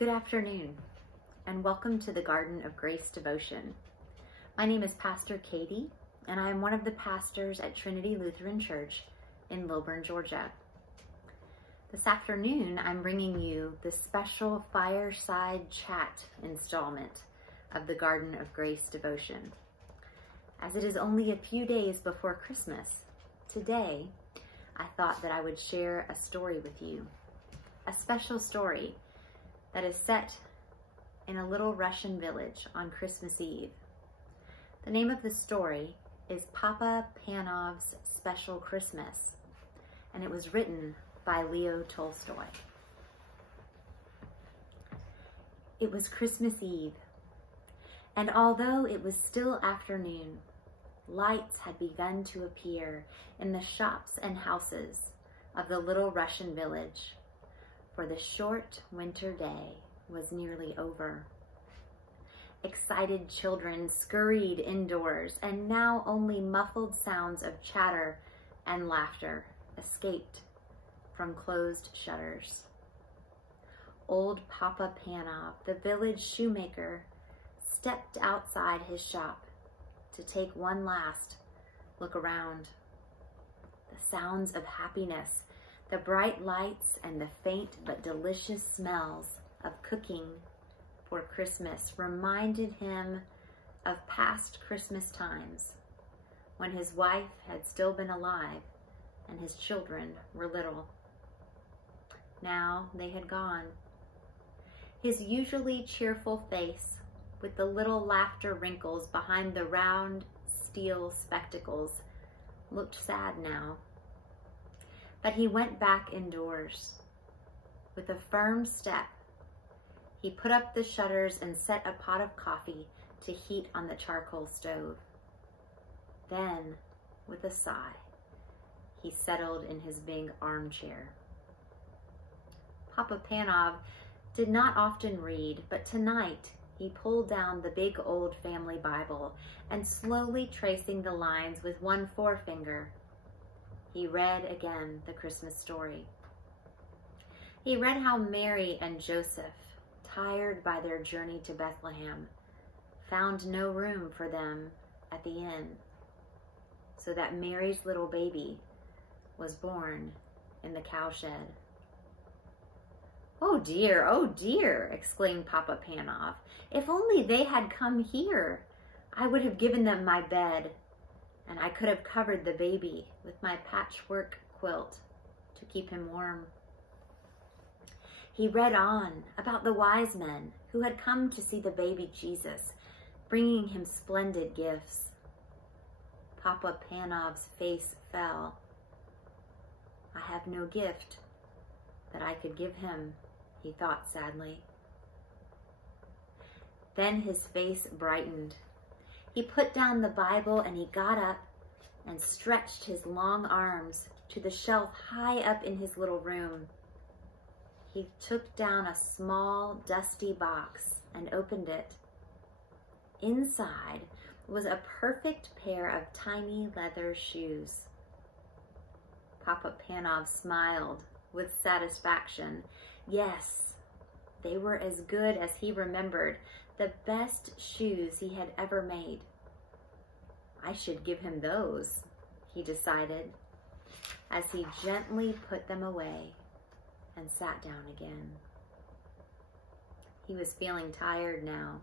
Good afternoon, and welcome to the Garden of Grace devotion. My name is Pastor Katie, and I am one of the pastors at Trinity Lutheran Church in Lilburn, Georgia. This afternoon, I'm bringing you the special fireside chat installment of the Garden of Grace devotion. As it is only a few days before Christmas, today I thought that I would share a story with you, a special story that is set in a little Russian village on Christmas Eve. The name of the story is Papa Panov's Special Christmas, and it was written by Leo Tolstoy. It was Christmas Eve, and although it was still afternoon, lights had begun to appear in the shops and houses of the little Russian village, for the short winter day was nearly over. Excited children scurried indoors, and now only muffled sounds of chatter and laughter escaped from closed shutters. Old Papa Panov, the village shoemaker, stepped outside his shop to take one last look around. The sounds of happiness, the bright lights, and the faint but delicious smells of cooking for Christmas reminded him of past Christmas times when his wife had still been alive and his children were little. Now they had gone. His usually cheerful face, with the little laughter wrinkles behind the round steel spectacles, looked sad now. But he went back indoors. With a firm step, he put up the shutters and set a pot of coffee to heat on the charcoal stove. Then, with a sigh, he settled in his big armchair. Papa Panov did not often read, but tonight he pulled down the big old family Bible and, slowly tracing the lines with one forefinger, he read again the Christmas story. He read how Mary and Joseph, tired by their journey to Bethlehem, found no room for them at the inn, so that Mary's little baby was born in the cowshed. "Oh dear," exclaimed Papa Panov. "If only they had come here, I would have given them my bed, and I could have covered the baby with my patchwork quilt to keep him warm." He read on about the wise men who had come to see the baby Jesus, bringing him splendid gifts. Papa Panov's face fell. "I have no gift that I could give him," he thought sadly. Then his face brightened. He put down the Bible and he got up and stretched his long arms to the shelf high up in his little room. He took down a small, dusty box and opened it. Inside was a perfect pair of tiny leather shoes. Papa Panov smiled with satisfaction. Yes, they were as good as he remembered, the best shoes he had ever made. I should give him those, he decided, as he gently put them away and sat down again. He was feeling tired now,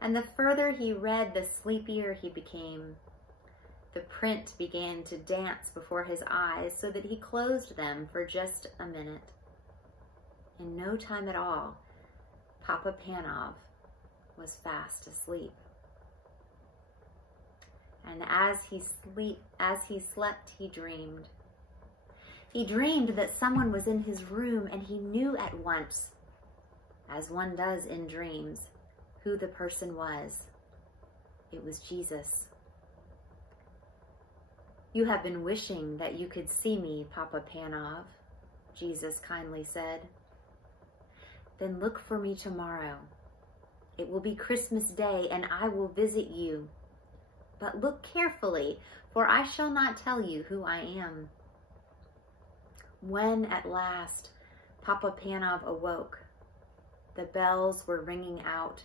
and the further he read, the sleepier he became. The print began to dance before his eyes so that he closed them for just a minute. In no time at all, Papa Panov was fast asleep. And as he slept, he dreamed. He dreamed that someone was in his room, and he knew at once, as one does in dreams, who the person was. It was Jesus. "You have been wishing that you could see me, Papa Panov," Jesus kindly said. "Then look for me tomorrow. It will be Christmas Day, and I will visit you. But look carefully, for I shall not tell you who I am." When at last Papa Panov awoke, The bells were ringing out,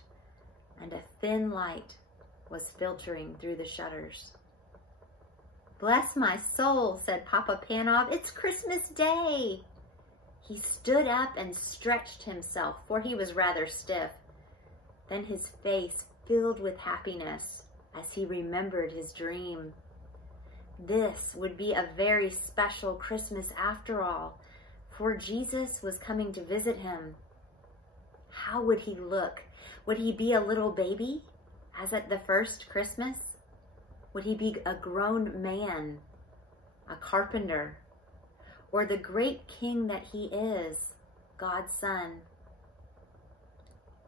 and a thin light was filtering through the shutters. "Bless my soul," said Papa Panov, "it's Christmas Day." He stood up and stretched himself, for he was rather stiff. Then his face filled with happiness as he remembered his dream. This would be a very special Christmas after all, for Jesus was coming to visit him. How would he look? Would he be a little baby, as at the first Christmas? Would he be a grown man, a carpenter, or the great king that he is, God's son?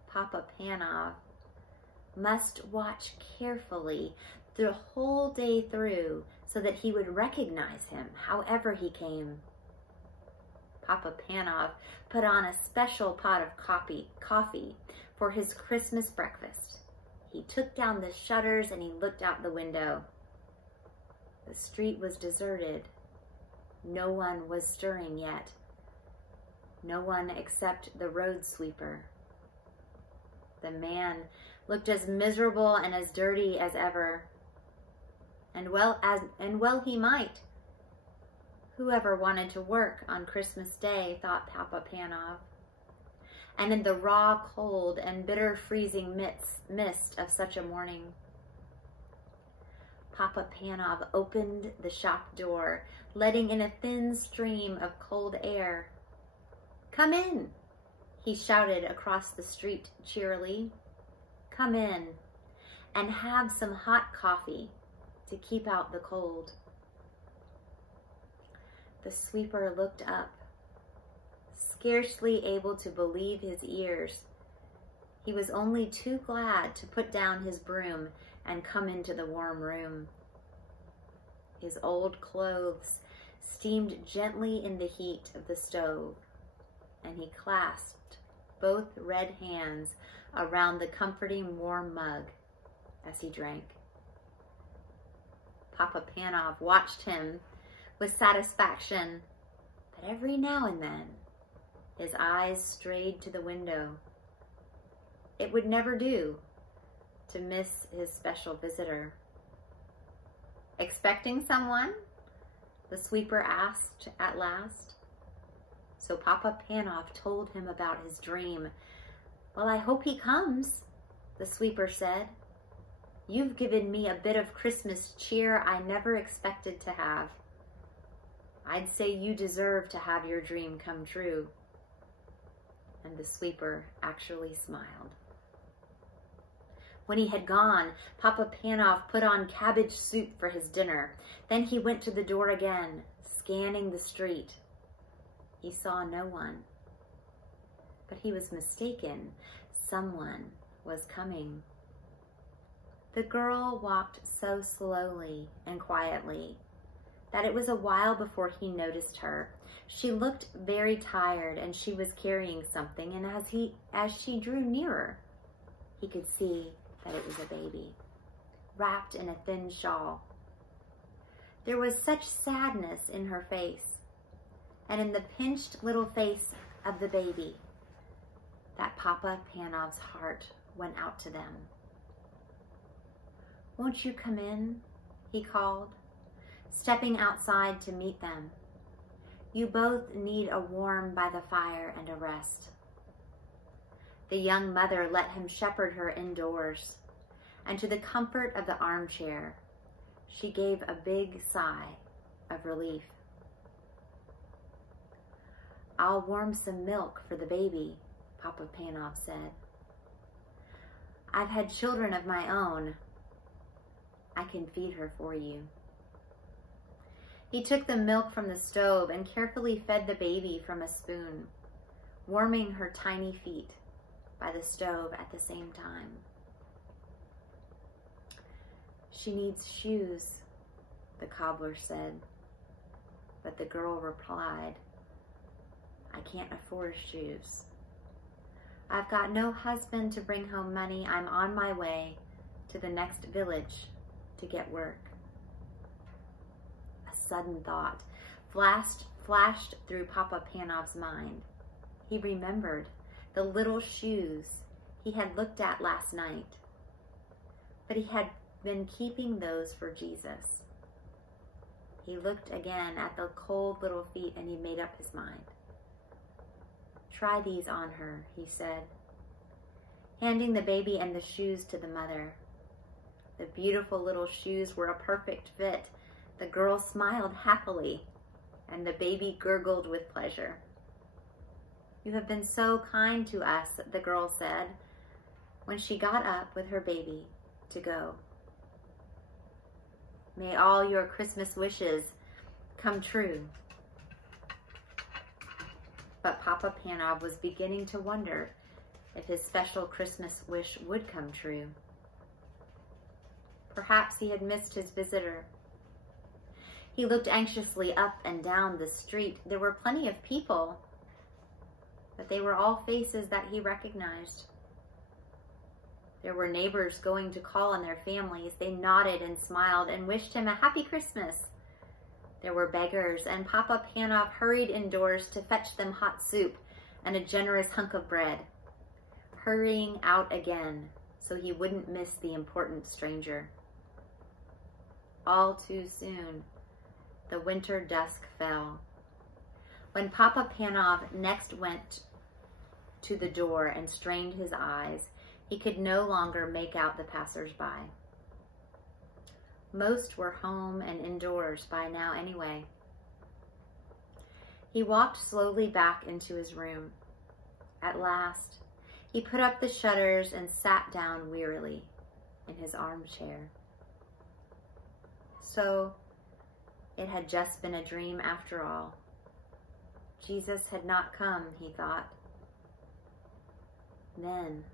Papa Panov must watch carefully the whole day through so that he would recognize him however he came. Papa Panov put on a special pot of coffee for his Christmas breakfast. He took down the shutters and he looked out the window. The street was deserted. No one was stirring yet. No one except the road sweeper. The man looked as miserable and as dirty as ever. And well he might. Whoever wanted to work on Christmas Day, thought Papa Panov. And in the raw cold and bitter freezing mist of such a morning, Papa Panov opened the shop door, letting in a thin stream of cold air. "Come in," he shouted across the street cheerily. "Come in and have some hot coffee to keep out the cold." The sweeper looked up, scarcely able to believe his ears. He was only too glad to put down his broom and come into the warm room. His old clothes steamed gently in the heat of the stove, and he clasped both red hands around the comforting warm mug as he drank. Papa Panov watched him with satisfaction, but every now and then his eyes strayed to the window. It would never do to miss his special visitor. "Expecting someone?" the sweeper asked at last. So Papa Panov told him about his dream. "Well, I hope he comes," the sweeper said. "You've given me a bit of Christmas cheer I never expected to have. I'd say you deserve to have your dream come true." And the sweeper actually smiled. When he had gone, Papa Panov put on cabbage soup for his dinner. Then he went to the door again, scanning the street. He saw no one. But he was mistaken. Someone was coming. The girl walked so slowly and quietly that it was a while before he noticed her. She looked very tired and she was carrying something, and as she drew nearer, he could see that it was a baby, wrapped in a thin shawl. There was such sadness in her face, and in the pinched little face of the baby, that Papa Panov's heart went out to them. "Won't you come in?" he called, stepping outside to meet them. "You both need a warm by the fire and a rest." The young mother let him shepherd her indoors, and to the comfort of the armchair, she gave a big sigh of relief. "I'll warm some milk for the baby," Papa Panov said. "I've had children of my own. I can feed her for you." He took the milk from the stove and carefully fed the baby from a spoon, warming her tiny feet by the stove at the same time. "She needs shoes," the cobbler said, but the girl replied, "I can't afford shoes. I've got no husband to bring home money. I'm on my way to the next village to get work." A sudden thought flashed through Papa Panov's mind. He remembered the little shoes he had looked at last night. But he had been keeping those for Jesus. He looked again at the cold little feet and he made up his mind. "Try these on her," he said, handing the baby and the shoes to the mother. The beautiful little shoes were a perfect fit. The girl smiled happily, and the baby gurgled with pleasure. "You have been so kind to us," the girl said, when she got up with her baby to go. "May all your Christmas wishes come true." But Papa Panov was beginning to wonder if his special Christmas wish would come true. Perhaps he had missed his visitor. He looked anxiously up and down the street. There were plenty of people, but they were all faces that he recognized. There were neighbors going to call on their families. They nodded and smiled and wished him a happy Christmas. There were beggars, and Papa Panov hurried indoors to fetch them hot soup and a generous hunk of bread, hurrying out again so he wouldn't miss the important stranger. All too soon, the winter dusk fell. When Papa Panov next went to the door and strained his eyes, he could no longer make out the passers-by. Most were home and indoors by now anyway. He walked slowly back into his room. At last, he put up the shutters and sat down wearily in his armchair. So, it had just been a dream after all. Jesus had not come, he thought. Then,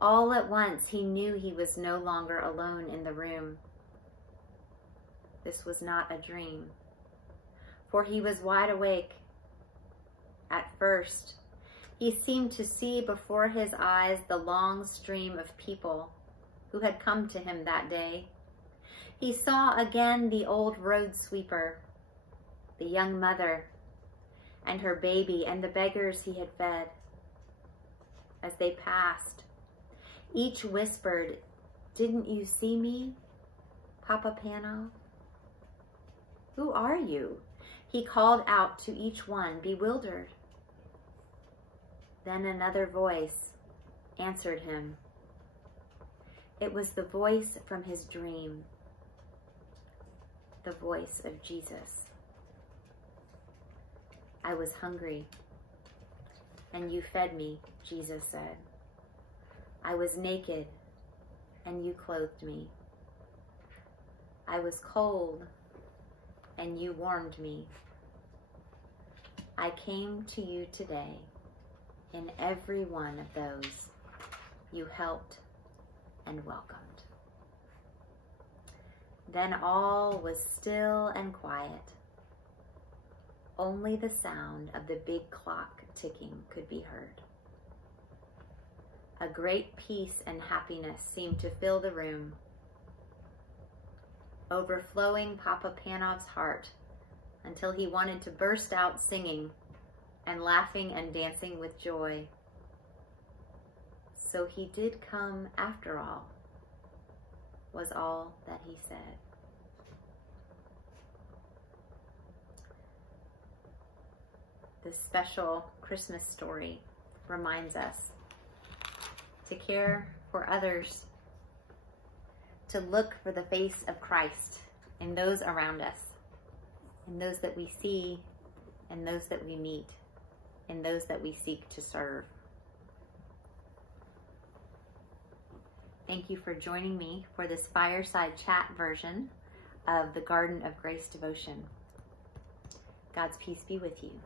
all at once, he knew he was no longer alone in the room. This was not a dream, for he was wide awake. At first, he seemed to see before his eyes the long stream of people who had come to him that day. He saw again the old road sweeper, the young mother, and her baby, and the beggars he had fed. As they passed, each whispered, "Didn't you see me, Papa Panov?" "Who are you?" he called out to each one, bewildered. Then another voice answered him. It was the voice from his dream, the voice of Jesus. "I was hungry, and you fed me," Jesus said. "I was naked, and you clothed me. I was cold, and you warmed me. I came to you today. In every one of those, you helped and welcomed." Then all was still and quiet. Only the sound of the big clock ticking could be heard. A great peace and happiness seemed to fill the room, overflowing Papa Panov's heart until he wanted to burst out singing and laughing and dancing with joy. So he did come after all, was all that he said. This special Christmas story reminds us to care for others, to look for the face of Christ in those around us, in those that we see, in those that we meet, in those that we seek to serve. Thank you for joining me for this fireside chat version of the Garden of Grace devotion. God's peace be with you.